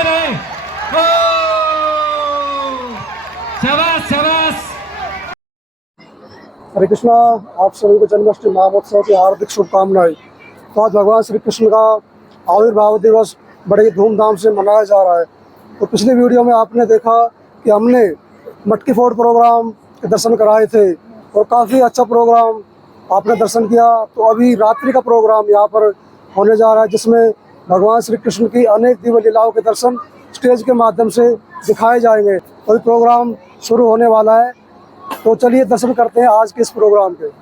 जोरदार है। ओ शाबाश शाबाश। हरे कृष्णा। आप सभी को जन्माष्टमी महोत्सव की हार्दिक शुभकामनाएं। तो आज भगवान श्री कृष्ण का आविर्भाव दिवस बड़े ही धूमधाम से मनाया जा रहा है। तो पिछले वीडियो में आपने देखा कि हमने मटकी फोड़ प्रोग्राम के दर्शन कराए थे और काफ़ी अच्छा प्रोग्राम आपने दर्शन किया। तो अभी रात्रि का प्रोग्राम यहाँ पर होने जा रहा है, जिसमें भगवान श्री कृष्ण की अनेक दिव्य लीलाओं के दर्शन स्टेज के माध्यम से दिखाए जाएंगे। तो प्रोग्राम शुरू होने वाला है, तो चलिए दर्शन करते हैं आज के इस प्रोग्राम के।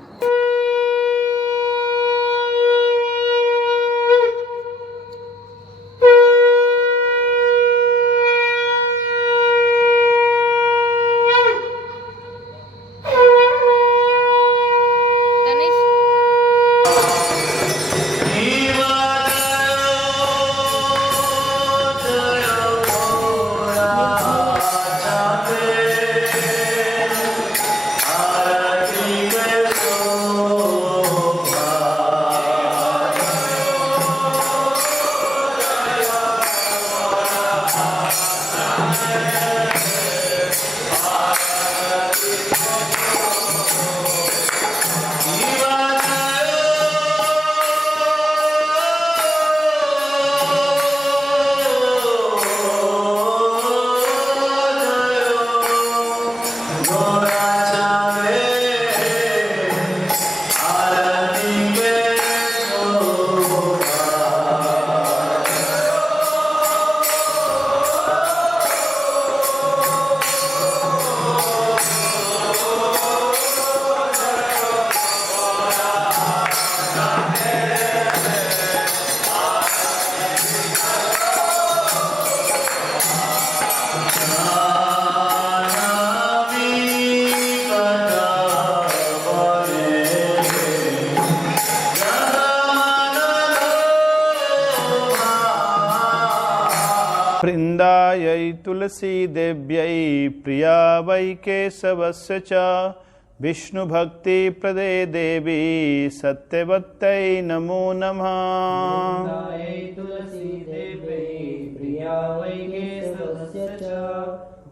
वृन्दायै तुलसी देव्यै प्रिया वै केशवस्य च विष्णुभक्ति प्रदे देवी सत्यवत्यै नमो नमः। वृन्दायै तुलसी देव्यै प्रिया वै केशवस्य च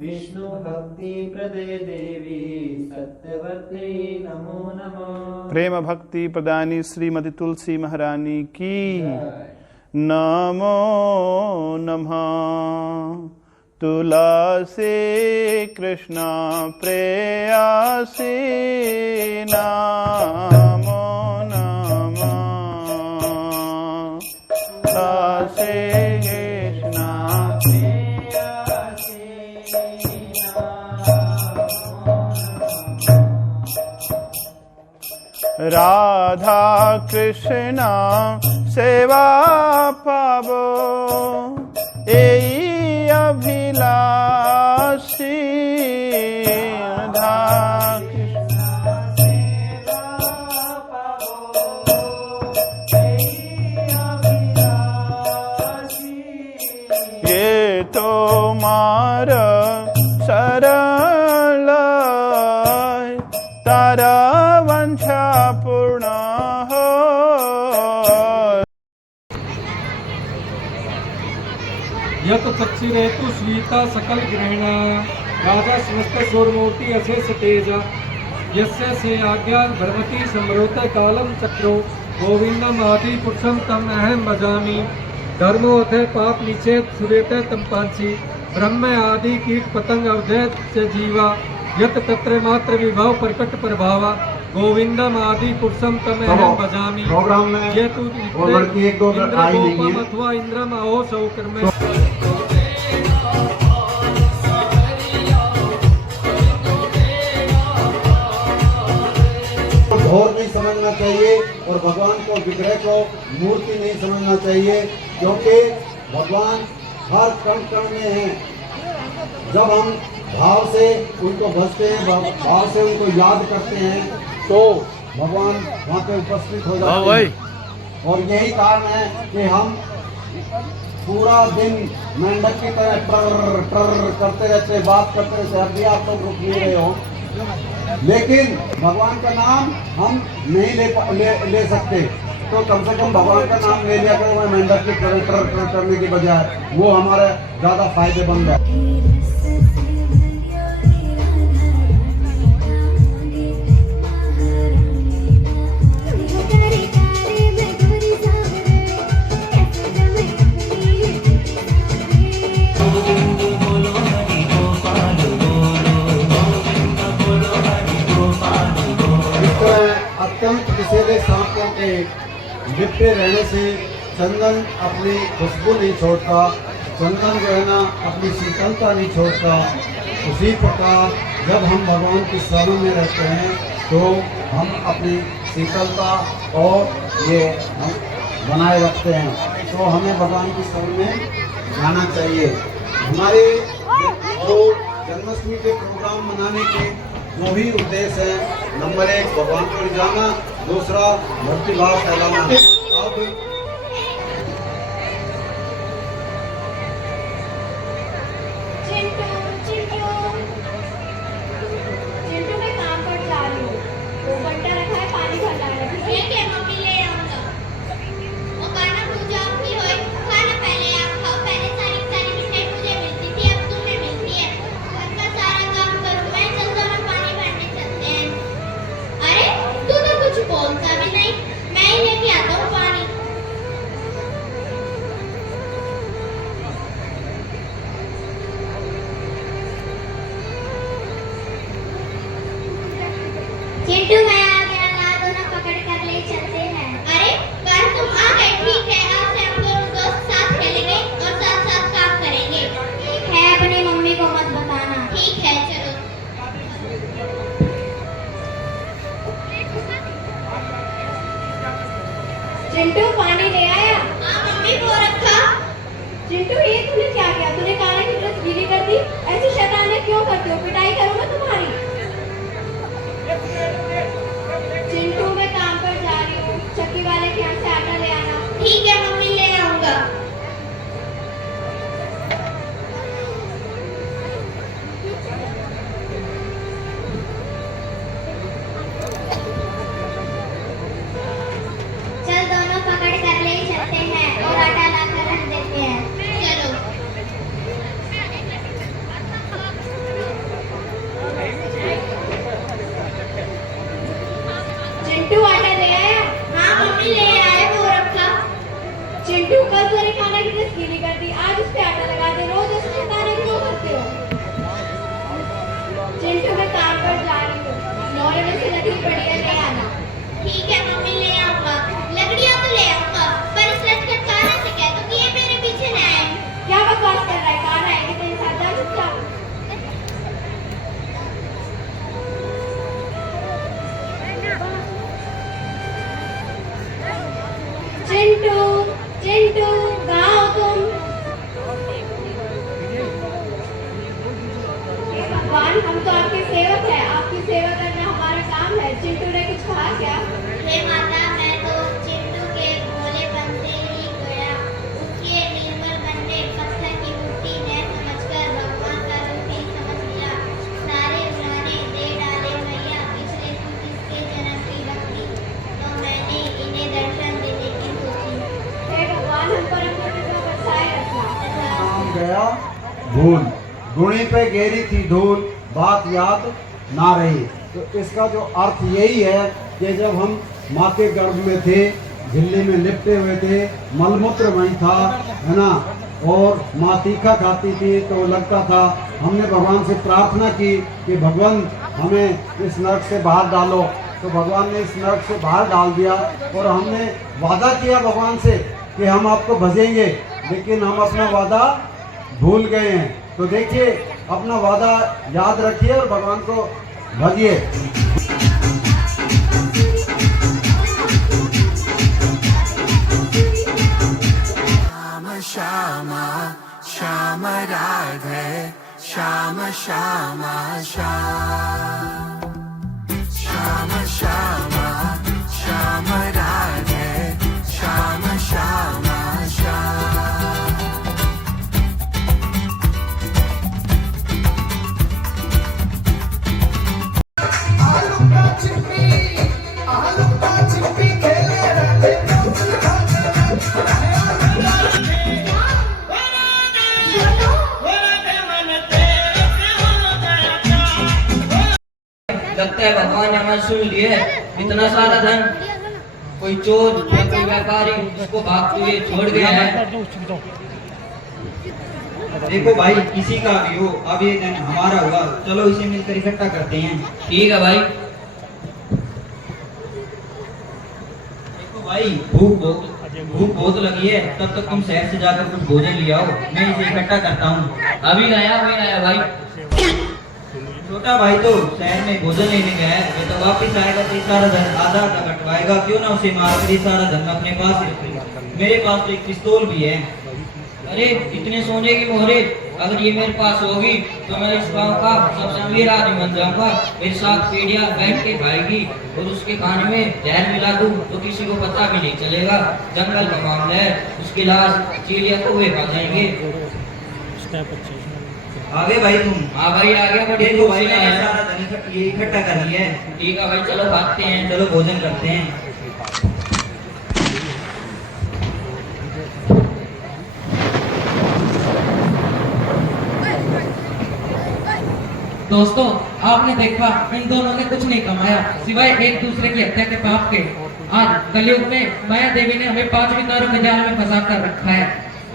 विष्णुभक्ति प्रदे देवी सत्यवत्यै नमो नमः। प्रेम भक्ति प्रदानी श्रीमती तुलसी महारानी की नमो नमः। तुलसी कृष्ण प्रेयसी नमो नमः। तुलसी कृष्ण प्रेयसी राधा कृष्ण सेवा पावो एई अभिलाषी। राधा कृष्ण सेवा पावो एई अभिलाषी। ये तो मार सरल तारा वंशा पूर्ण हो। यत चक्षुरेतु श्रीता सकल ग्रहणा राजा समस्त सूर्यमूर्ति अशेष तेज यस्य से आज्ञा भगवती समरोत कालम चक्रो गोविंदम आदि पुरुषम तम अहम भजामि। धर्मो अथ पाप निषेध सुरेत तम पांसी ब्रह्म आदि कीट पतंग अवधेत च जीवा यत तत्र मात्र विभव प्रकट प्रभावा गोविंदम आदि पुरुषम तम अहम भजामि। प्रोग्राम में ये तू और लड़की एक दो आई नहीं है। अथवा इंद्रम अहो सौकर में घोर नहीं समझना चाहिए और भगवान को विग्रह को मूर्ति नहीं समझना चाहिए, क्योंकि भगवान हर कण कण में है। जब हम भाव से उनको भजते हैं, भाव से उनको याद करते हैं, तो भगवान वहाँ पे उपस्थित हो जाते हैं। और यही कारण है कि हम पूरा दिन मेंढक की तरह टर टर करते रहते, बात करते रहते। अभी आप लोग रुक नहीं रहे हो, लेकिन भगवान का नाम हम नहीं ले सकते। तो कम से कम भगवान का नाम ले लिया करो, मेंढक की करने के बजाय, वो हमारे ज़्यादा फायदेमंद है। अत्यंत विषैले सांपों के लिपटे रहने से चंदन अपनी खुशबू नहीं छोड़ता, चंदन जो है ना अपनी शीतलता नहीं छोड़ता। उसी प्रकार जब हम भगवान की शरण में रहते हैं तो हम अपनी शीतलता और ये हम बनाए रखते हैं। तो हमें भगवान की शरण में जाना चाहिए। हमारे जो जन्माष्टमी के प्रोग्राम मनाने के जो भी उद्देश्य है, नंबर 1 भगवान को रिझाना, दूसरा भक्तिभाव फैलाना। अब चिंटू मैं काम पर जा रही हूँ, वो बंटा रखा है पानी भरना है। ठीक है मम्मी ले आऊंगा। वो खाना पूजा आपकी होए, खाना पहले आप खाओ। पहले सारी मिठाई मुझे मिलती थी, अब तुम्हें मिलती है। घर का सारा काम करूँ मैं, चल दोनों पानी भरने चलते हैं। अरे तू तो कुछ बोलता भी नहीं, मैं ही लेके आता हूँ पानी। चिंटू मैं आ गया, ला दोनों पकड़ कर ले चलते हैं। अरे पर तुम आ गए, ठीक है। आज से हम दोनों दोस्त साथ खेलेंगे और साथ साथ काम करेंगे। ठीक है, अपनी मम्मी को मत बताना। ठीक है चलो। चिंटू पानी ले आया? हाँ मम्मी, वो रखा। चिंटू ये तूने क्या किया? तूने काले की ड्रेस गीली कर दी। ऐसी शैतानी क्यों करते हो? पिटाई करूंगा तुम्हारी। चिंटू मैं काम पर जा रही हूँ, चक्की वाले के यहाँ से आटा ले आना। ठीक है मम्मी, ले आऊंगा। चल दोनों पकड़ कर ले चलते हैं और आटा लाकर रख देते हैं। चलो। चिंटू आटा ले आया? हाँ मम्मी ले आए, वो रखा। चिंटू कल तेरे खाना की ड्रेस गीली कर दी, आज उस पे आटा लगा दे। रोज ऐसे शैतानी क्यों करते हो? चिंटू मैं काम पर जा रही हूँ, 9 बजे से लकड़ी पड़ी है, ले आना। ठीक है मम्मी, ले आऊंगा। लकड़ियाँ तो ले आऊंगा, पर इस लटकन कान्हा से कह दो कि ये मेरे पीछे न आए। क्या बकवास कर रहा है? कान्हा आएगी तेरे साथ, जा चुपचाप। चिंटू चिंटू कहाँ हो तुम? हे भगवान, हम तो आपके सेवक हैं, आपकी सेवा करना हमारा काम है। चिंटू ने कुछ कहा क्या? हे माता, मैं तो चिंटू के भोलेपन से ही गया। उसके निर्मल बनने पत्थर की मूर्ति ने समझकर भगवान का रूप ही समझ लिया। सारे उन्होंने दे डाले मैया, पिछले तू किसके जन्म की भक्ति, तो मैंने इन्हें दर्शन देने की सोची। हे भगवान, हम पर अपनी कृपा बरसाए रखना। नाम गया भूल, गुणी पे गेरी थी धूल, बात याद ना रही। तो इसका जो अर्थ यही है कि जब हम माँ के गर्भ में थे, झिल्ली में लिपटे हुए थे, मलमूत्र वहीं था, है ना, और माँ तीखा खाती थी, तो लगता था, हमने भगवान से प्रार्थना की कि भगवान हमें इस नरक से बाहर डालो। तो भगवान ने इस नरक से बाहर डाल दिया और हमने वादा किया भगवान से कि हम आपको भजेंगे, लेकिन हम अपना वादा भूल गए हैं। तो देखिए, अपना वादा याद रखिए और भगवान को भजिए। श्याम श्याम श्याम राधे श्याम श्याम श्याम श्याम श्याम श्याम राधे श्याम श्याम श्याम। आलू का चिप्पी खेले रहते लगता है भगवान ने हमारे सुन लिए। इतना सारा धन कोई चोर या कोई व्यापारी इसको भागते हुए छोड़ गया है। देखो भाई, किसी का भी हो, अब ये धन हमारा हुआ, चलो इसे मिलकर इकट्ठा करते हैं। ठीक है भाई। देखो भाई, भूख बहुत लगी है, तब तक तुम शहर से जाकर कुछ भोजन ले आओ, मैं इसे इकट्ठा करता हूँ। अभी आया भाई। छोटा भाई तो शहर में भोजन लेने गया है, वो तो वापिस आएगा तो ये सारा धन आधा आधा बंटवाएगा, क्यों ना उसे मारकर ये सारा धन अपने पास ही रखेगा। मेरे पास तो एक पिस्तौल भी है। अरे इतने सोने की मोहरे अगर ये मेरे पास होगी तो मैं इस गांव का सबसे अमीर आदमी बन जाऊंगा। मेरे साथ पीढ़ियां बैठ के खाएगी और उसके खाने में जहर मिला दूं तो किसी को पता भी नहीं चलेगा। जंगल का मामला है, उसकी लाश चिड़िया को वे खा जाएंगे। आगे भाई तुम। हाँ भाई आ गया। बड़ी देखो भाई, मैंने सारा धन ये इकट्ठा कर लिया है। ठीक है भाई, चलो भागते हैं। चलो भोजन करते हैं। दोस्तों, आपने देखा इन दोनों ने कुछ नहीं कमाया सिवाय एक दूसरे की हत्या के पाप के। आज कलयुग में माया देवी ने हमें 5 विकारों के जाल में फंसा कर रखा है।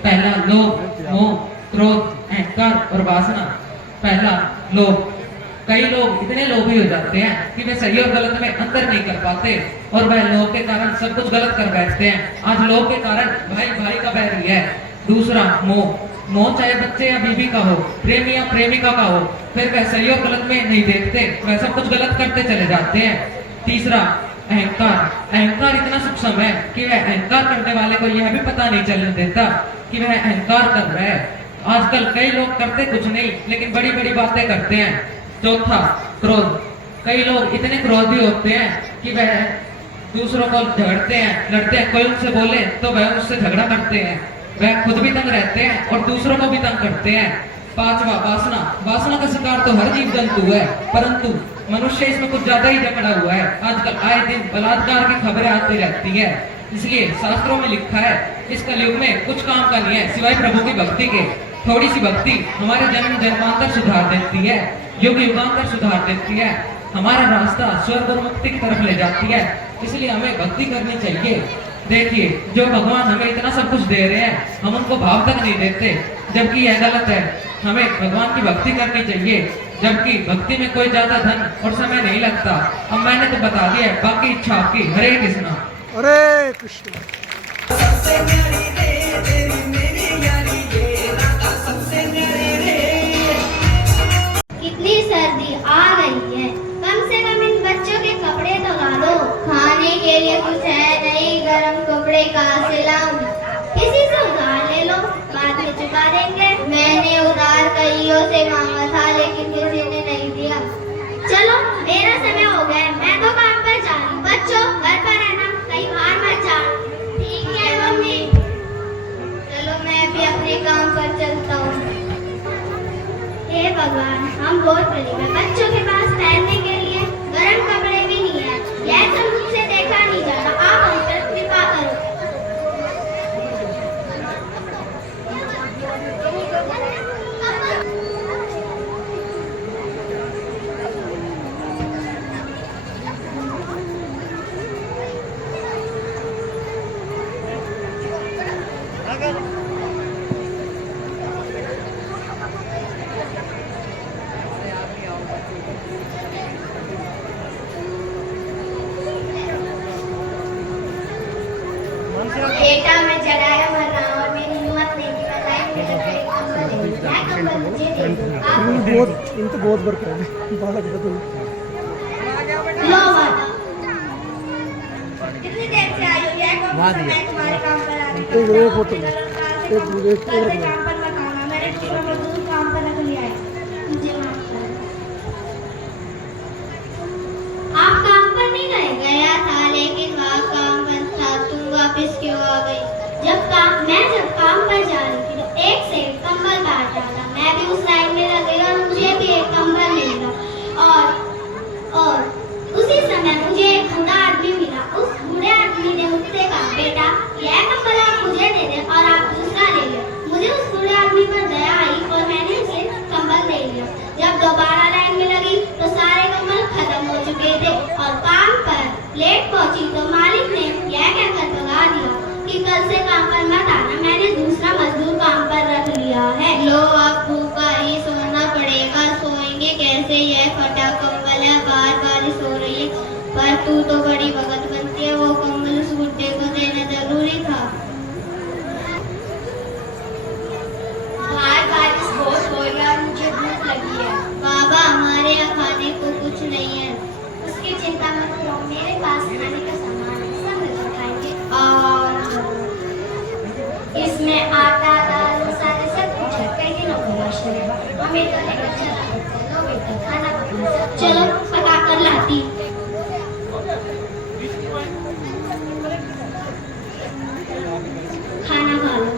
पहला लोभ, मोह, क्रोध, अहंकार और वासना। पहला लोभ। कई लोग इतने लोभी हो जाते हैं कि वे सही और गलत में अंतर नहीं कर पाते और वह लोभ के कारण सब कुछ गलत कर बैठते हैं। आज लोभ के कारण भाई भाई का बैरी है। दूसरा मोह। मोह चाहे बच्चे या बीवी का हो, प्रेमी या प्रेमिका का हो, फिर वह सही और गलत में नहीं देखते, वह सब कुछ गलत करते चले जाते हैं। तीसरा अहंकार। अहंकार इतना सूक्ष्म है कि वह अहंकार करने वाले को यह भी पता नहीं चलने देता कि वह अहंकार कर रहा है। आजकल कई लोग करते कुछ नहीं लेकिन बड़ी बड़ी बातें करते हैं। चौथा क्रोध। कई लोग इतने क्रोधी होते हैं कि वह दूसरों को झगड़ते हैं, लड़ते हैं। कोई उनसे बोले तो वह उससे झगड़ा करते हैं। वह खुद भी तंग रहते हैं और दूसरों को भी तंग करते हैं। पांचवा वासना। वासना का शिकार तो हर जीव जंतु है, परंतु मनुष्य इसमें कुछ ज्यादा ही जकड़ा हुआ है। आजकल आए दिन बलात्कार की खबरें आती रहती है, इसलिए शास्त्रों में लिखा है इस कलयुग में कुछ काम का नहीं है सिवाय प्रभु की भक्ति के। थोड़ी सी भक्ति हमारे जन्म जन्मांतर सुधार देती है, युग युगांतर सुधार देती है, हमारा रास्ता स्वर्ग और मुक्ति की तरफ ले जाती है। इसलिए हमें भक्ति करनी चाहिए। देखिए, जो भगवान हमें इतना सब कुछ दे रहे हैं, हम उनको भाव तक नहीं देते, जबकि यह गलत है। हमें भगवान की भक्ति करनी चाहिए, जबकि भक्ति में कोई ज्यादा धन और समय नहीं लगता। अब मैंने तो बता दिया है, बाकी इच्छा आपकी। हरे कृष्णा। हरे कृष्ण। कितनी सर्दी आ रही है, कम से कम इन बच्चों के कपड़े धुला दो। खाने के लिए कुछ है नहीं, गरम कपड़े कहाँ से लाऊं? किसी से उधार ले लो, बाद में चुका देंगे। मैंने उधार कईयों से मांगा था लेकिन किसी ने नहीं दिया। चलो मेरा समय हो गया, मैं तो काम पर जा रही हूँ। बच्चों घर पर रहना, कहीं बाहर मत जाना। ठीक है मम्मी। चलो मैं भी अपने काम पर चलता हूँ। हे भगवान, हम बहुत गरीब हैं, बच्चों के पास पहनने के लिए गर्म कपड़े भी नहीं है। यह तो मुझसे देखा नहीं जाता, आप हम पर कृपा करो। बेटा मैं जलाया मर रहा हूं और मेरी हिम्मत नहीं कि मैं लाइन में लगा एक कंबल लेके क्या कंबल मुझे दे दो। आप इनको बहुत बरकत है। बालक बदल। लो माता, कितनी देर से आई हो? यह कौन सा मैं तुम्हारे काम पर आ रही हूं? एक फोटो एक कल से काम पर मत आना, मैंने दूसरा मजदूर काम पर रख लिया है, मुझे माफ कर दो। आप काम पर नहीं गए? गया था लेकिन वहाँ काम बंद था, तुम वापस क्यों आ गई? जब काम पर जा रही थी तो एक से एक कंबल काट रहा था, मैं भी उस लाइन में लगेगा, मुझे भी एक कंबल मिलेगा। और उसी समय मुझे एक बूढ़ा आदमी मिला। उस बूढ़े आदमी ने मुझसे कहा, बेटा यह कंबल आप मुझे दे दे और आप दूसरा ले लो। मुझे उस पहुंची तो मालिक ने यह कहकर भगा दिया कि कल से काम पर मत आना, मैंने दूसरा मजदूर काम पर रख लिया है। लो अब भूखा ही सोना पड़ेगा, सोएंगे कैसे, यह फटा कंबल है, बार बार सो रही है। पर तू तो बड़ी भगत बनती है, वो कंबल उस बुड्ढे को देना जरूरी था। बार बार इस बोझ हो गया, मुझे भूख लगी है। बाबा हमारे यहाँ खाने को कुछ नहीं है। उसकी चिंता मत करो, मेरे पास खाने का सामान है, सब मिलकर खाएंगे। और इसमें आटा दाल मसाले सब कुछ है, कई दिनों का राशन है। हमें तो लेकर चला, लो बेटा खाना पका। चलो पका कर लाती। खाना खा लो।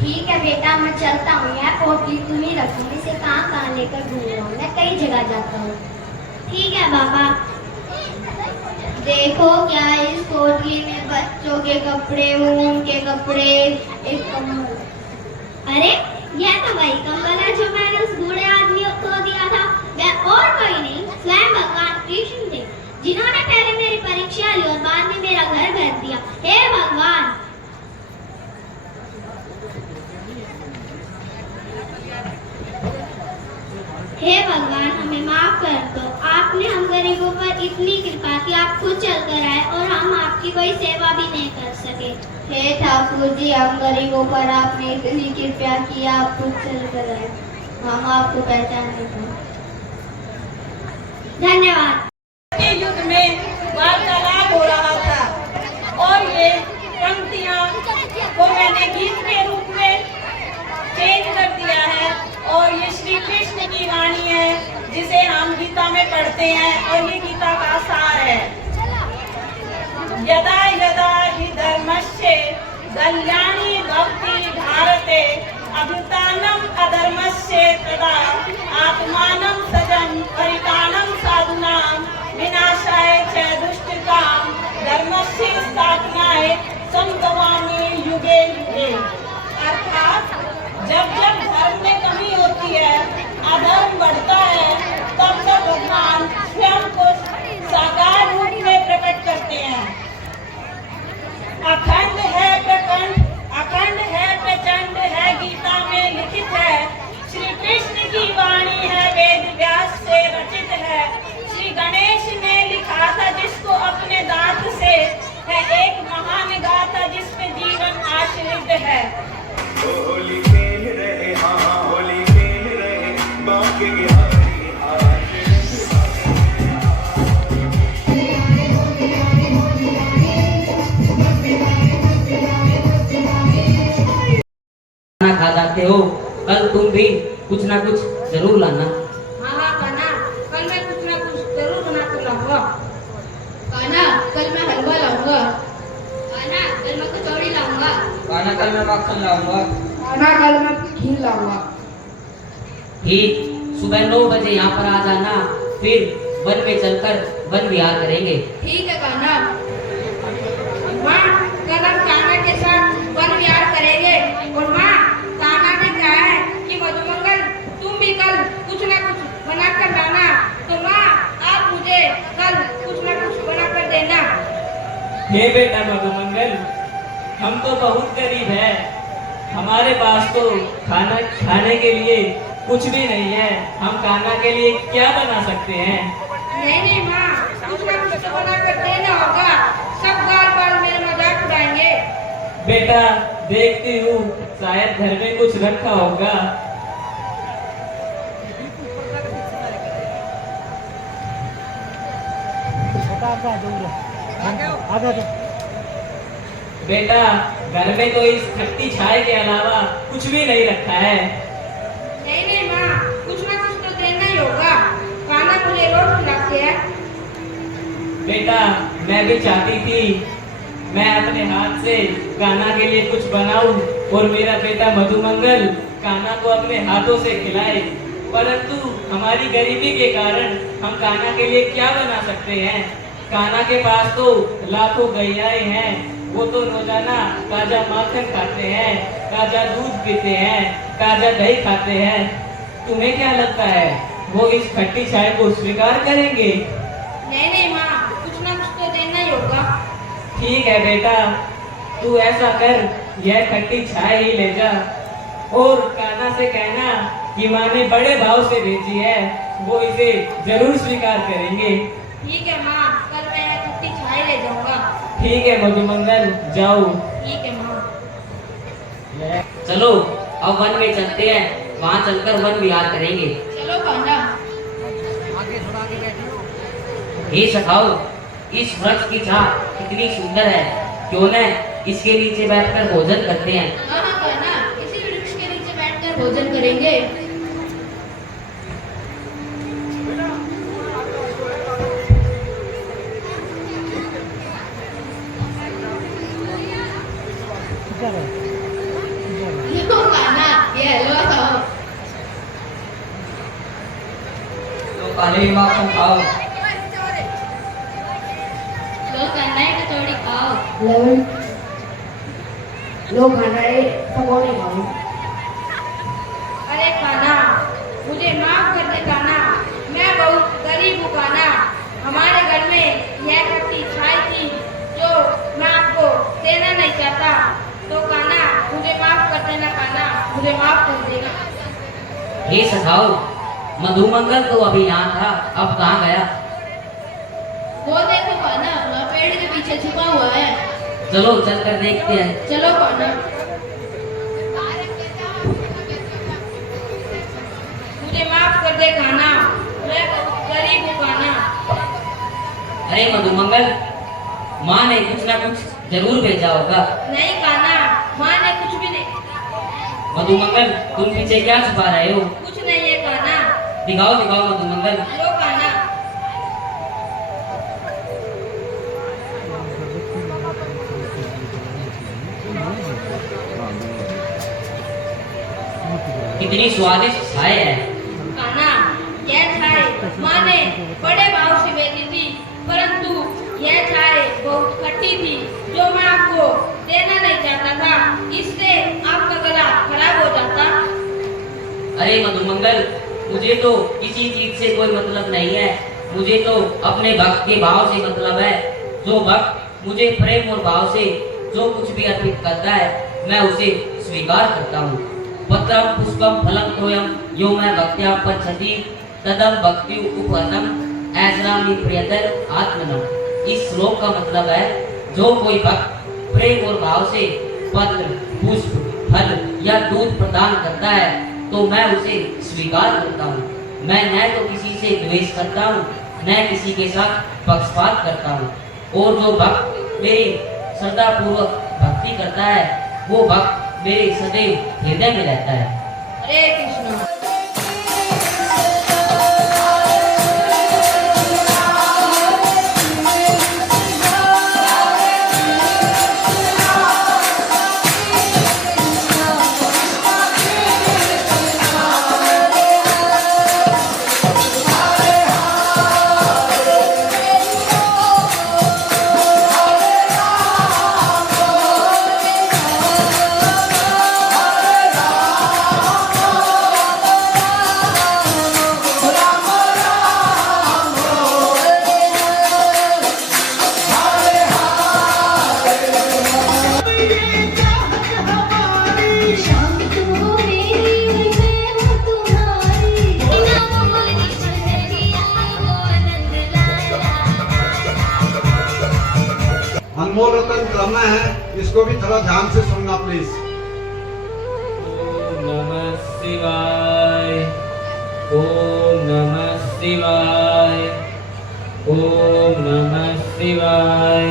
ठीक है बेटा, मैं चलता हूँ। यह पोटली तुम ही रखो, इसे कहाँ लेकर घूम रहा हूँ, मैं कई जगह जाता हूँ। ठीक है बाबा। देखो क्या इस पोटली में बच्चों के कपड़े, ऊन के कपड़े, एक कम्बल। अरे यह तो वही कम्बल है जो मैंने उस बूढ़े आदमी को दिया था। वह और कोई नहीं, स्वयं भगवान कृष्ण थे, जिन्होंने पहले मेरी परीक्षा ली और बाद में मेरा घर भर दिया। हे भगवान, हे भगवान हमें माफ कर दो। आपने हम गरीबों पर इतनी कृपा की, आप खुद चलकर आए और हम आपकी कोई सेवा भी नहीं कर सके। हे ठाकुर जी, हम गरीबों पर आपने इतनी कृपा की, आप खुद चलकर आए, हम आपको पहचान नहीं पाए। धन्यवाद। युद्ध में वार्तालाप हो रहा था और ये पंक्तियां को मैंने गीत के रूप में चेंज कर दिया है और ये श्री कृष्ण की वाणी है जिसे हम गीता में पढ़ते हैं और ये गीता का सार है। यदा यदा हि धर्मस्य कल्याणी भक्ति भारते अभ्युत्थानम अधर्मस्य तदा आत्मानं सजं परितानं साधूनां विनाशाय च दुष्टकाम धर्मस्य स्थापनाय संभवामि युगे युगे। अर्थात जब जब धर्म में कमी होती है, अधर्म बढ़ता है, तब तब भगवान स्वयं को साकार रूप में प्रकट करते हैं। अखंड है प्रचंड, अखंड है प्रचंड है, गीता में लिखित है। श्री कृष्ण की वाणी है, वेद व्यास से रचित है। श्री गणेश ने लिखा था, जिसको अपने दांत से है एक महान गाथा, जिसपे जीवन आश्रित है। होली खेल रहे, हाँ होली खेल रहे, बाकी खाना खा जाते हो, कल तुम भी कुछ ना कुछ जरूर लाना। हाँ हाँ काना, कल मैं कुछ ना कुछ जरूर बना कर लाऊंगा। काना कल मैं हलवा लाऊंगा। काना कल मैं कचौड़ी लाऊंगा। खाना कल मैं मक्खन लाऊंगा। काना कल मैं खीर लाऊंगा। ठीक, सुबह 9 बजे यहाँ पर आ जाना, फिर वन में चलकर वन विहार करेंगे। ठीक है काना। माँ कल हम काना के साथ वन विहार करेंगे। और माँ काना ने कहा है कि मधुमंगल तुम भी कल कुछ ना कुछ बना कर लाना। तो माँ आप मुझे कल कुछ ना कुछ बना कर देना। हे बेटा मधुमंगल, हम तो बहुत गरीब हैं, हमारे पास तो खाना खाने के लिए कुछ भी नहीं है। हम काना के लिए क्या बना सकते हैं? नहीं नहीं माँ, कुछ ना कुछ तो बना कर देना होगा, सब गाल बाल मेरे मजाक उड़ाएंगे। बेटा देखती हूँ, शायद घर में कुछ रखा होगा। बेटा घर में तो इस खट्टी छाई के अलावा कुछ भी नहीं रखा है। नहीं नहीं माँ, कुछ ना कुछ तो देना ही होगा, खाना मुझे रोज खिलाते हैं। बेटा मैं भी चाहती थी मैं अपने हाथ से कान्हा के लिए कुछ बनाऊं और मेरा बेटा मधुमंगल कान्हा को अपने हाथों से खिलाए, परंतु हमारी गरीबी के कारण हम कान्हा के लिए क्या बना सकते हैं? कान्हा के पास तो लाखों गैयाएं हैं, वो तो रोजाना ताजा माखन खाते हैं, ताजा दूध पीते हैं, ताजा दही खाते हैं। तुम्हें क्या लगता है वो इस खट्टी चाय को स्वीकार करेंगे? नहीं नहीं माँ, कुछ ना कुछ तो देना ही होगा। ठीक है बेटा, तू ऐसा कर, यह खट्टी चाय ही ले जा और कान्हा से कहना कि माँ ने बड़े भाव से भेजी है, वो इसे जरूर स्वीकार करेंगे। ठीक है माँ, कल मैं यह खट्टी चाय ले जाऊंगा। ठीक है मधुमंगल, जाओ। ठीक है माँ। चलो अब वन में चलते हैं, वहाँ चलकर वन विहार करेंगे। चलो कान्हा। हे सखाओ, इस वृक्ष की छाह कितनी सुंदर है, क्यों न इसके नीचे बैठकर भोजन करते हैं। हाँ हाँ कान्हा, इसी वृक्ष के नीचे बैठकर भोजन करेंगे। लो कान्हा, ये हलवा खाओ। तो काले माखन खाओ। लो कान्हा, ये कचौड़ी खाओ। लो खाना है पकौड़े खाओ। अरे कान्हा, मुझे माफ कर दे कान्हा, मैं बहुत गरीब हूँ कान्हा। हमारे घर में यह खट्टी चाय थी जो मैं आपको देना नहीं चाहता, तो कान्हा मुझे माफ कर देना कान्हा, मुझे माफ कर देना। हे सखाओ, मधुमंगल तो अभी यहाँ था, अब कहाँ गया? वो देखो कान्हा, वहाँ पेड़ के पीछे छुपा हुआ है। चलो चलकर देखते हैं। चलो कान्हा। मुझे माफ कर दे कान्हा, मैं बहुत गरीब हूँ कान्हा। अरे मधुमंगल, माँ ने कुछ ना कुछ जरूर भेजा होगा। नहीं कान्हा, माँ ने कुछ भी नहीं। मधुमंगल, तुम पीछे क्या छुपा रहे हो? कुछ नहीं है कान्हा। दिखाओ दिखाओ मधुमंगल। लो कान्हा। कितनी स्वादिष्ट चाय है। कान्हा, यह चाय माँ ने बड़े भाव से बेची थी, परंतु यह चाय बहुत खट्टी थी जो मैं आपको देना नहीं चाहता था, इससे आपका गला खराब हो जाता। अरे मधुमंगल, मुझे तो किसी चीज से कोई मतलब नहीं है, मुझे तो अपने भक्त के भाव से मतलब है। जो भक्त मुझे प्रेम और भाव से जो कुछ भी अर्पित करता है, मैं उसे स्वीकार करता हूँ। पत्रम पुष्पम फलम तोयम यो मैं भक्त्या पच्छति तदम भक्ति उपहतम ऐसरामी प्रियतर आत्मनम। इस श्लोक का मतलब है, जो कोई भक्त प्रेम और भाव से पत्र, पुष्प, फल या दूध प्रदान करता है, तो मैं उसे स्वीकार करता हूँ। मैं न तो किसी से द्वेष करता हूँ, न किसी के साथ पक्षपात करता हूँ। और जो भक्त मेरी श्रद्धा पूर्वक भक्ति करता है, वो भक्त मेरे सदैव हृदय में रहता है। हरे कृष्ण। अनमोल रतन ड्रामा है, इसको भी थोड़ा ध्यान से सुनना प्लीज। ओम नमः शिवाय, ओम नमः शिवाय, ओम नमः शिवाय,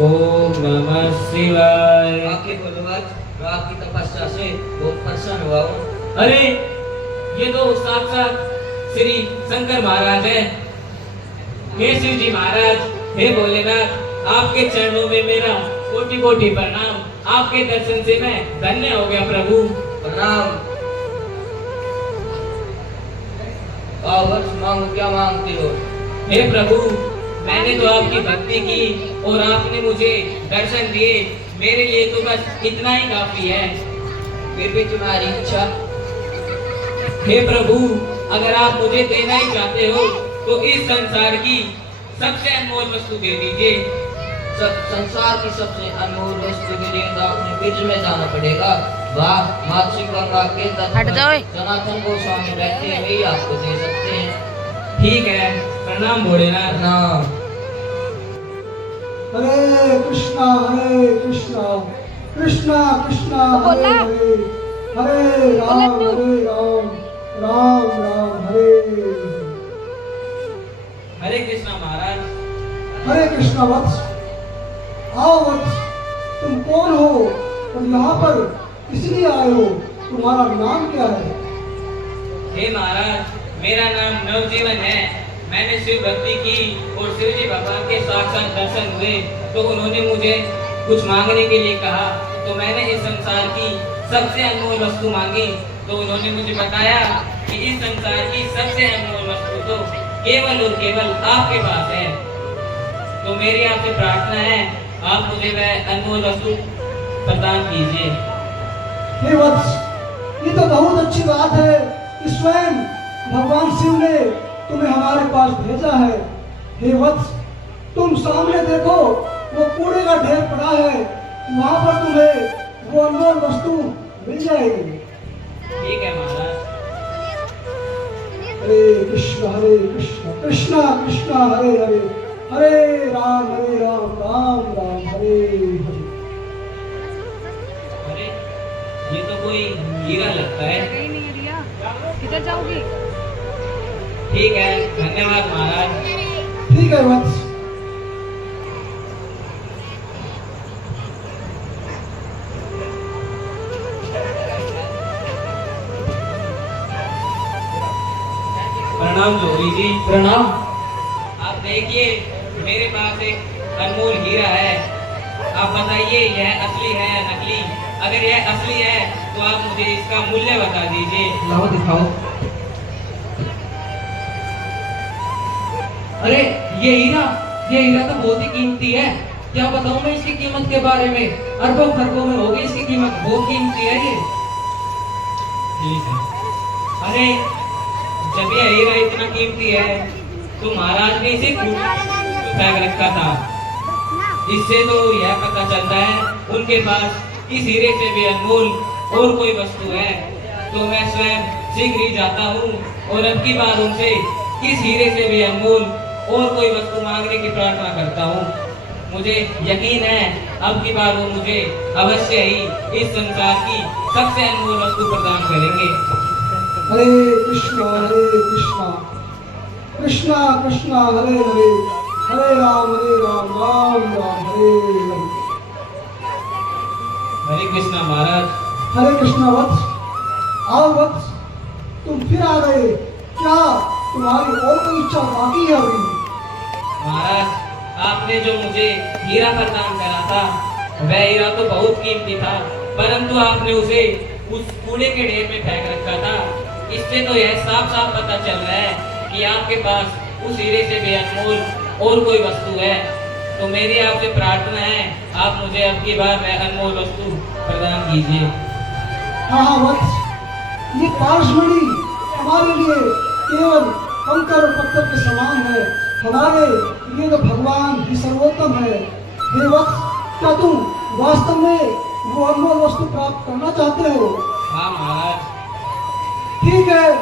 ओम नमः शिवाय। आपके फलवत मैं आपकी तपस्या से बहुत प्रसन्न हुआ हूँ। अरे ये तो साक्षात श्री शंकर महाराज है। हे शिव जी महाराज, हे भोलेनाथ, आपके चरणों में मेरा कोटि कोटि प्रणाम। आपके दर्शन से मैं धन्य हो गया प्रभु। प्रणाम। वत्स मांगो, क्या मांगते हो? हे प्रभु, मैंने तो आपकी भक्ति की और आपने मुझे दर्शन दिए, मेरे लिए तो बस इतना ही काफी है। फिर भी तुम्हारी इच्छा। हे प्रभु, अगर आप मुझे देना ही चाहते हो तो इस संसार की सबसे अनमोल वस्तु दे दीजिए। संसार की सबसे अनमोल वस्तु के लिए तो आपने ब्रिज में जाना पड़ेगा। वाह, मातृ गंगा के तट पर सनातन गोस्वामी बैठे हुए ही आपको दे सकते हैं। ठीक है, प्रणाम भोलेनाथ। प्रणाम। हरे कृष्णा कृष्णा कृष्णा हरे हरे, हरे राम राम राम हरे हरे। हरे कृष्णा महाराज। हरे कृष्णा वत्स, आओ वत्स, तुम कौन हो और यहाँ पर इसलिए आए हो? तुम्हारा नाम क्या है? हे महाराज, मेरा नाम नवजीवन है। मैंने शिव भक्ति की और शिव जी भगवान के साक्षात दर्शन हुए तो उन्होंने मुझे कुछ मांगने के लिए कहा, तो मैंने इस संसार की सबसे अनमोल वस्तु मांगी। तो उन्होंने मुझे बताया कि इस संसार की सबसे अनमोल वस्तु तो केवल और केवल आपके पास है। तो मेरी आपसे प्रार्थना है, आप मुझे वह अनमोल वस्तु प्रदान कीजिए। हे वत्स, ये तो बहुत अच्छी बात है कि स्वयं भगवान शिव ने तुम्हें हमारे पास भेजा है। हे वत्स, तुम सामने देखो, वो कूड़े का ढेर पड़ा है, वहाँ पर तुम्हें वो अनमोल वस्तु मिल जाएगी। ठीक है महाराज। हरे कृष्णा कृष्णा कृष्णा हरे हरे, हरे राम राम राम हरे हरे। अरे, ये तो कोई हीरा लगता है। किधर जाओगी? ठीक है, धन्यवाद महाराज। ठीक है वत्स। प्रणाम जोगी जी। प्रणाम। आप देखिए, मेरे पास एक अनमोल हीरा है। आप बताइए यह असली है या नकली? अगर यह असली है तो आप मुझे इसका मूल्य बता दीजिए। लाओ दिखाओ। अरे ये हीरा तो बहुत ही कीमती है। क्या बताऊं मैं इसकी कीमत के बारे में? अरबों खरबों में होगी इसकी कीमत, बहुत कीमती है ये। ठीक है। अरे, जब यह हीरा इतना कीमती है तो महाराज ने इसे क्यों फेंक रखा था? इससे तो यह पता चलता है उनके पास इस हीरे से भी अनमोल और कोई वस्तु है। तो मैं स्वयं शीघ्र ही जाता हूँ और अब की बार उनसे इस हीरे से भी अनमोल और कोई वस्तु मांगने की प्रार्थना करता हूँ। मुझे यकीन है अब की बार वो मुझे अवश्य ही इस संसार की सबसे अनमोल वस्तु प्रदान करेंगे। हरे कृष्णा कृष्णा कृष्णा हरे हरे, हरे राम राम राम हरे हरे। हरे कृष्णा महाराज। हरे कृष्णा वत्स, आओ वत्स, तुम फिर आ गए। क्या तुम्हारी और कोई इच्छा बाकी है अभी? महाराज, आपने जो मुझे हीरा प्रदान करा था वह हीरा तो बहुत कीमती था, परंतु आपने उसे उस कूड़े के ढेर में फेंक रखा था। इससे तो यह साफ साफ पता चल रहा है कि आपके पास उस हीरे से भी अनमोल और कोई वस्तु है। तो मेरी आपसे प्रार्थना है, आप मुझे अब की बार वह अनमोल वस्तु प्रदान कीजिए। हाँ वत्स, ये पारसमणि हमारे लिए केवल कंकर और पत्थर के समान है। हमारे लिए तो भगवान ही सर्वोत्तम है। हे वत्स, क्या तुम वास्तव में वो अनमोल वस्तु प्राप्त करना चाहते हो? हाँ महाराज। ठीक है,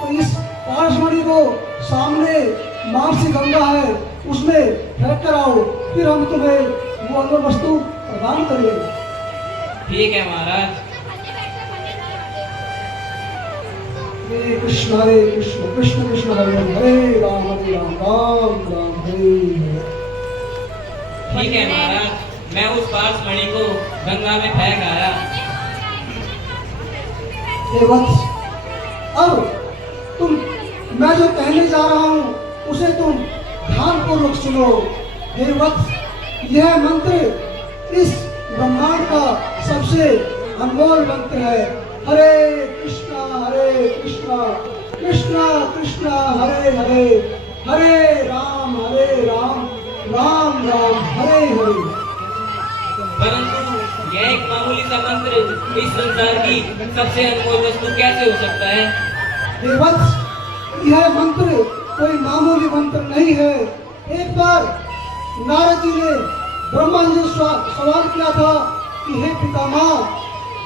तो इस पारसमणि को सामने मानसी गंगा है, उसमें फेंक कर आओ, फिर हम तुम्हें वो अनमोल वस्तु प्रदान करेंगे। ठीक है महाराज। हरे कृष्ण कृष्ण कृष्ण हरे हरे, हरे राम राम राम हरे हरे। ठीक है महाराज, मैं उस पारसमणि को गंगा में फेंक आया। हे वत्स, अब तुम, मैं जो कहने जा रहा हूँ उसे तुम ध्यानपूर्वक सुनो। हे वत्स, यह मंत्र इस ब्रह्मांड का सबसे अनमोल मंत्र है। हरे कृष्णा कृष्णा कृष्णा हरे हरे, हरे राम राम राम हरे हरे। परंतु यह एक मामूली सा मंत्र इस संसार की सबसे अनमोल वस्तु कैसे हो सकता है? हे वत्स, यह मंत्र कोई मामूली मंत्र नहीं है। एक बार नारद जी ने ब्रह्मा जी से सवाल किया था कि हे पितामह,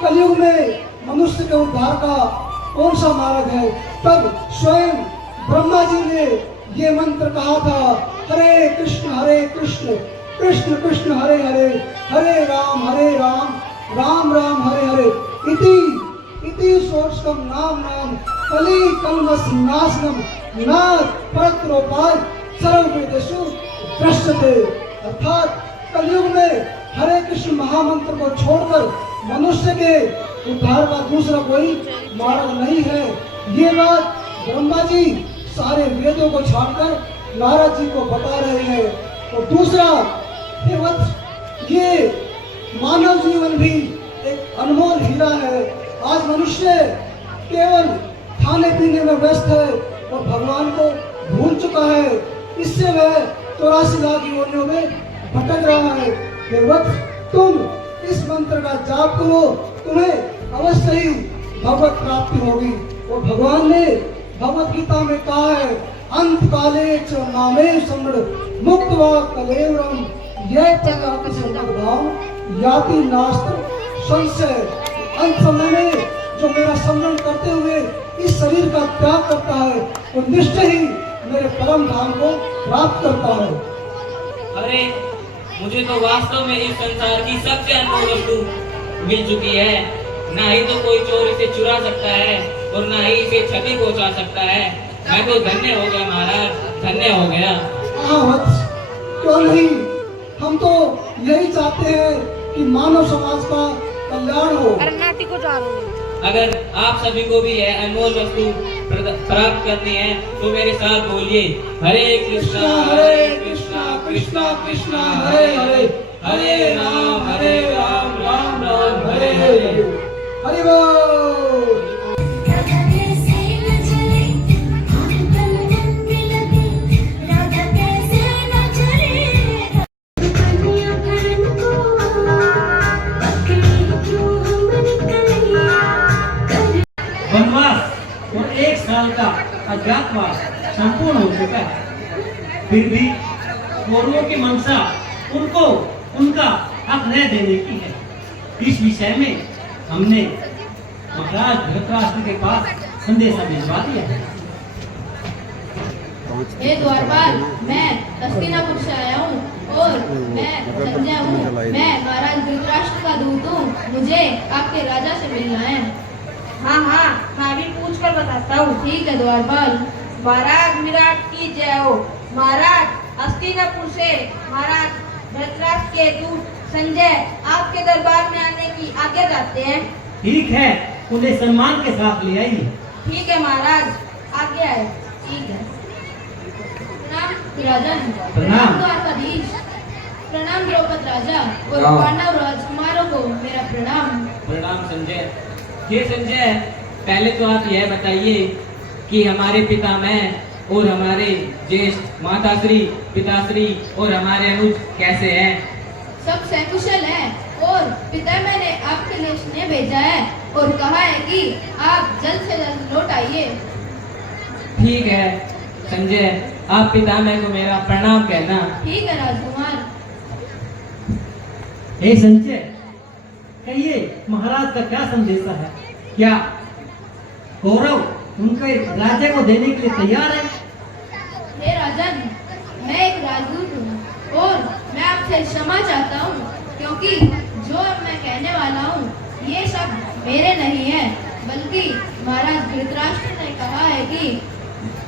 कलयुग में मनुष्य के उद्धार का कौन सा मार्ग है? तब स्वयं ब्रह्मा जी ने ये मंत्र कहा था, हरे कृष्ण कृष्ण कृष्ण हरे हरे, हरे राम राम राम हरे हरे। इति सोर्षम नाम कली कलमस नाशनम नाथ परत्रोपाय सर्ववेदेषु दृश्यते। अर्थात कलयुग में हरे कृष्ण महामंत्र को छोड़कर मनुष्य के उद्धार का दूसरा कोई मार्ग नहीं है। ये बात ब्रह्मा जी सारे वेदों को छाड़कर नारद जी को बता रहे हैं। और दूसरा, हे वत्स, ये मानव जीवन भी एक अनमोल हीरा है। आज मनुष्य केवल खाने पीने में व्यस्त है और भगवान को भूल चुका है। इससे वह 84 लाख योनियों में भटक रहा है। हे वत्स, तुम इस मंत्र का जाप करो, तुम्हें अवश्य ही भगवत प्राप्ति होगी। और भगवान ने भगवत गीता में कहा है, अंत काले च नामे समृद्ध मुक्त वा कलेवरम यह प्रकार संगत भाव याति नास्त्र संशय। अंत समय में जो मेरा स्मरण करते हुए इस शरीर का त्याग करता है वो निश्चय ही मेरे परम धाम को प्राप्त करता है। अरे मुझे तो वास्तव में इस संसार की सबसे अनमोल वस्तु मिल चुकी है। ना ही तो कोई चोर इसे चुरा सकता है और ना ही इसे क्षति पहुंचा सकता है। मैं तो धन्य हो गया महाराज, धन्य हो गया। हाँ वत्स, क्यों नहीं, हम तो यही चाहते हैं कि मानव समाज का कल्याण हो। अगर आप सभी को भी यह अनमोल वस्तु प्राप्त करनी है तो मेरे साथ बोलिए, हरे कृष्णा कृष्णा कृष्णा हरे हरे, हरे राम राम राम हरे हरे। हरि बोल। वनवास और 1 साल का अज्ञातवास संपूर्ण हो चुका है, फिर भी कौरवों की मंशा उनको उनका हक न देने की है। इस विषय में हमने महाराज धृतराष्ट्र के पास संदेशा भिजवा दिया है। हे द्वारपाल, मैं हस्तिनापुर से आया हूँ और मैं संजय हूँ। मैं महाराज धृतराष्ट्र का दूत हूँ। मुझे आपके राजा से मिलना है। हाँ हाँ, मैं भी पूछ कर बताता हूँ। ठीक है द्वारपाल। महाराज विराट की जय हो। महाराज हस्तिनापुर से महाराज धृतराष्ट्र के दूत संजय आपके दरबार में आने की आज्ञा चाहते हैं। ठीक है, उन्हें सम्मान के साथ ले आइए। ठीक है महाराज, आज्ञा है। ठीक है। प्रणाम राजन। प्रणाम द्वारकाधीश। प्रणाम द्रौपद राजा और पांडव राजकुमारों को मेरा प्रणाम। प्रणाम संजय। ये संजय, पहले तो आप यह बताइए कि हमारे पितामह और हमारे ज्येष्ठ माताश्री, पिताश्री और हमारे अनुज कैसे हैं? सब सकुशल हैं और पितामह ने आपके लिए स्नेह भेजा है और कहा है कि आप जल्द से जल्द लौट आइए। ठीक है संजय, आप पितामह को मेरा प्रणाम कहना। ठीक है राजकुमार। हे संजय, कहिए महाराज का क्या संदेशा है? क्या कौरव उनके राज्य को देने के लिए तैयार है? हे राजन, मैं एक राजदूत हूँ और मैं आपसे क्षमा चाहता हूँ, क्योंकि जो मैं कहने वाला हूँ ये सब मेरे नहीं है, बल्कि महाराज धृतराष्ट्र ने कहा है कि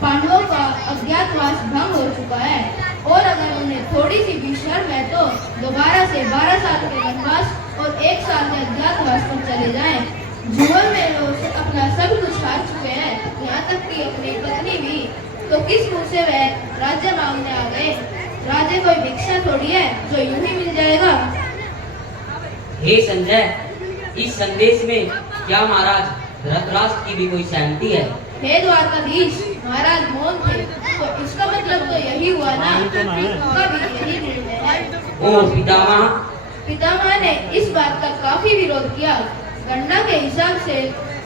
पांडवों का अज्ञातवास भंग हो चुका है और अगर उन्हें थोड़ी सी भी शर्म है तो दोबारा से 12 साल के वनवास और 1 साल के अज्ञातवास पर चले जाएं। जुए में लोग अपना सब कुछ हार चुके हैं, यहाँ तक कि अपनी पत्नी भी, तो किस मुंह से वह राज्य मांगने आ गए? राज्य कोई भिक्षा थोड़ी है जो यूं ही मिल जाएगा। हे संजय, इस संदेश में क्या महाराज धृतराष्ट्र की भी कोई सहमति है? हे द्वारकाधीश, महाराज मौन थे तो इसका मतलब तो यही हुआ ना कि उनका भी यही निर्णय है। और पितामह? पितामह ने इस बात का काफी विरोध किया। गणना के हिसाब से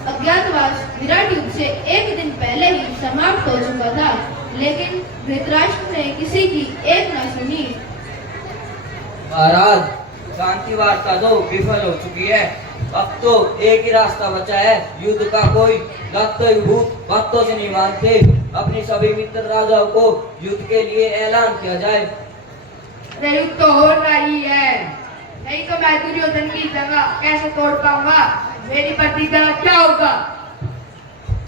अज्ञातवास विराट युद्ध से एक दिन पहले ही समाप्त हो चुका था, लेकिन धृतराष्ट्र ने किसी की एक न सुनी। महाराज, शांति वार्ता तो विफल हो चुकी है। अब तो एक ही रास्ता बचा है, युद्ध का। कोई भूत बातों से नहीं मानते। अपने सभी मित्र राजाओं को युद्ध के लिए ऐलान किया जाए। युद्ध तो हो रही है, नहीं तो मैं दुर्योधन की जगह कैसे तोड़ पाऊंगा? मेरी प्रतिज्ञा क्या होगा?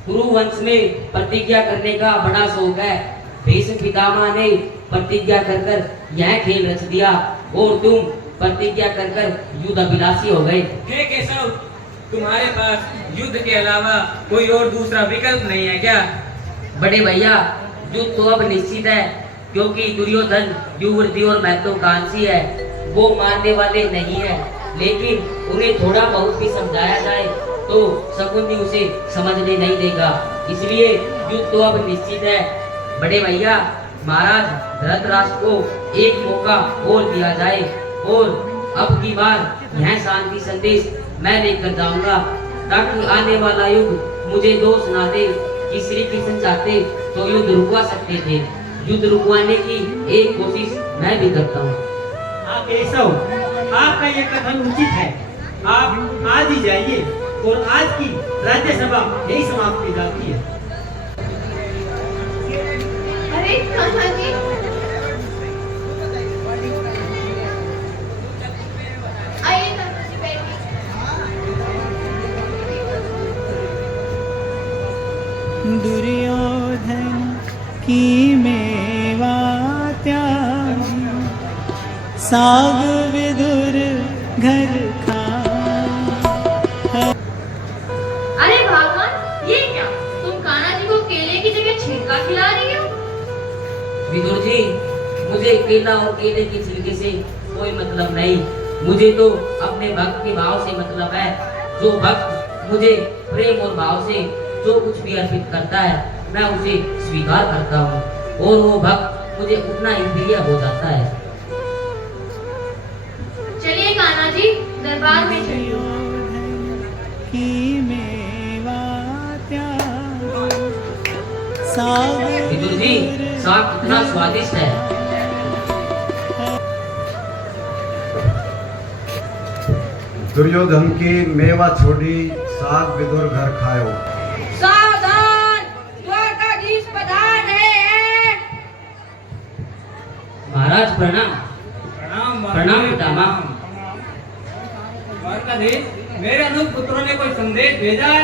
कुरु वंश में प्रतिज्ञा करने का बड़ा शौक है। भीष्म पितामह ने प्रतिज्ञा कर कर यह खेल रच दिया और तुम प्रतिज्ञा कर कर युद्ध अभिलाषी हो गए। हे केशव, तुम्हारे पास युद्ध के अलावा कोई और दूसरा विकल्प नहीं है क्या? बड़े भैया, युद्ध तो अब निश्चित है, क्योंकि दुर्योधन युवती और महत्वाकांक्षी है। वो मानने वाले नहीं है, लेकिन उन्हें थोड़ा बहुत भी समझाया जाए तो शकुनी उसे समझने नहीं देगा। इसलिए युद्ध तो अब निश्चित है। बड़े भैया, महाराज धृतराष्ट्र को एक मौका और दिया जाए और अब की बार यह शांति संदेश मैं लेकर जाऊंगा, ताकि आने वाला युद्ध मुझे दोष ना दे कि श्री कृष्ण चाहते तो युद्ध रुकवा सकते थे। युद्ध रुकवाने की एक कोशिश मैं भी करता हूँ। केशव, आपका यह कथन उचित है। आप आज ही जाइए और आज की राज्यसभा यही समाप्त की जाती है। अरे कान्हा जी, आइए कान्हा जी, बैठिए। दुर्योधन की मेवा त्यागी, साग विदुर घर खा। अरे भगवान, ये क्या? तुम कान्हा जी को केले की जगह छिलका खिला रही हो? विदुर जी, मुझे केला और केले के छिलके से कोई मतलब नहीं। मुझे तो अपने भक्त के भाव से मतलब है। जो भक्त मुझे प्रेम और भाव से जो कुछ भी अर्पित करता है, मैं उसे स्वीकार करता हूँ और वो भक्त मुझे उतना ही प्रिय हो जाता है। चलिए कान्हा जी, दरबार में चलिए। की मेवा त्यागी, साग विदुर जी, साग कितना स्वादिष्ट है। दुर्योधन की मेवा छोड़ी, साग विदुर घर खायो। सावधान, द्वारकाधीश पधार रहे हैं। महाराज प्रणाम। प्रणाम पितामह। द्वारकाधीश, मेरे अनुज पुत्रों ने कोई संदेश भेजा है?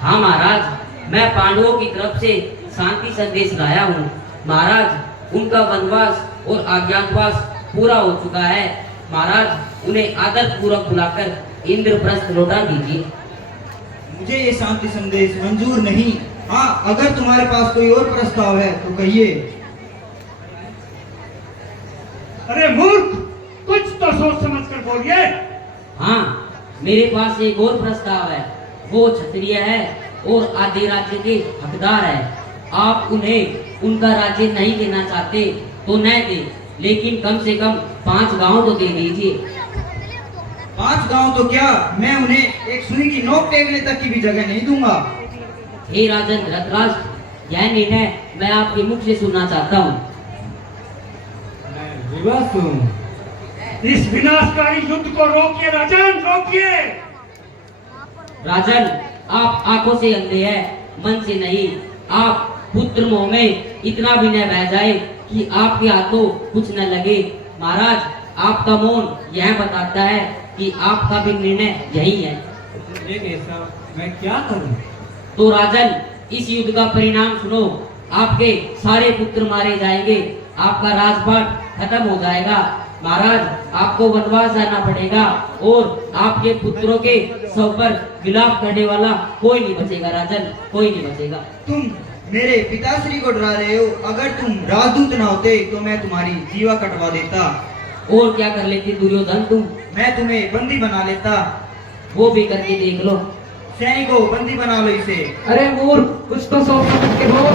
हाँ महाराज, मैं पांडवों की तरफ से शांति संदेश लाया हूँ। महाराज, उनका वनवास और अज्ञातवास पूरा हो चुका है। महाराज, उन्हें आदर पूर्वक बुलाकर इंद्रप्रस्थ लौटा दीजिए। मुझे ये शांति संदेश मंजूर नहीं। हाँ, अगर तुम्हारे पास कोई और प्रस्ताव है तो कहिए। अरे मूर्ख, कुछ तो सोच समझ कर बोलिए। हाँ, मेरे पास एक और प्रस्ताव है। वो क्षत्रिय है और आधे राज्य के हकदार है। आप उन्हें उनका राज्य नहीं देना चाहते तो न दे, लेकिन कम से कम 5 गांव तो दे दीजिए। 5 गांव तो क्या, मैं उन्हें एक सुई की नोक टेकने तक की भी जगह नहीं दूंगा। हे राजन धृतराष्ट्र, यह निर्णय मैं आपके मुख से सुनना चाहता हूँ। इस विनाशकारी युद्ध को रोकिए राजन, रोकिए। राजन, आप आंखों से अंधे हैं, मन से नहीं। आप पुत्र मोह में इतना भी न बह जाए कि आपके हाथों कुछ न लगे। महाराज, आपका मौन यह बताता है कि आपका भी निर्णय यही है। मैं क्या करूं? तो राजन, इस युद्ध का परिणाम सुनो। आपके सारे पुत्र मारे जाएंगे, आपका राजपाट खत्म हो जाएगा। महाराज, आपको वनवास जाना पड़ेगा और आपके पुत्रों के शव पर विलाप करने वाला कोई नहीं बचेगा। राजन, कोई नहीं बचेगा। तुम मेरे पिताश्री को डरा रहे हो। अगर तुम राजदूत ना होते तो मैं तुम्हारी जीवा कटवा देता। और क्या कर लेते दुर्योधन तुम? मैं तुम्हें बंदी बना लेता। वो भी करके देख लो। सैनिकों, बंदी बना लो इसे। अरे मूर्ख, कुछ तो सोच समझ के बोल।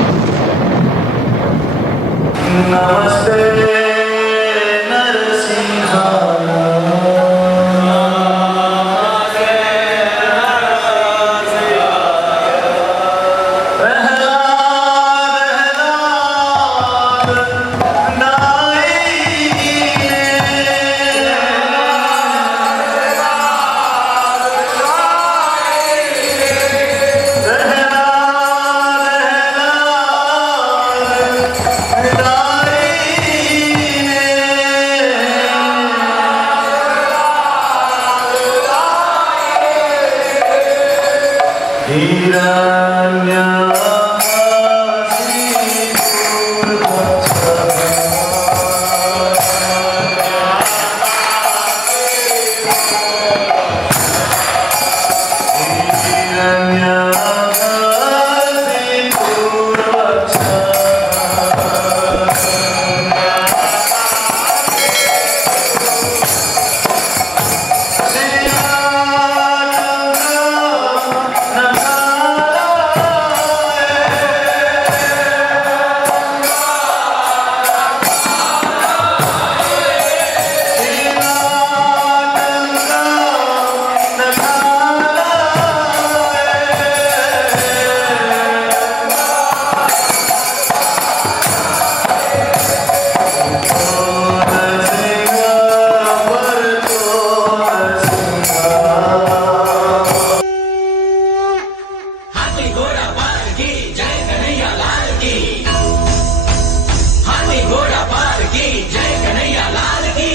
जय कन्हैया लाल की।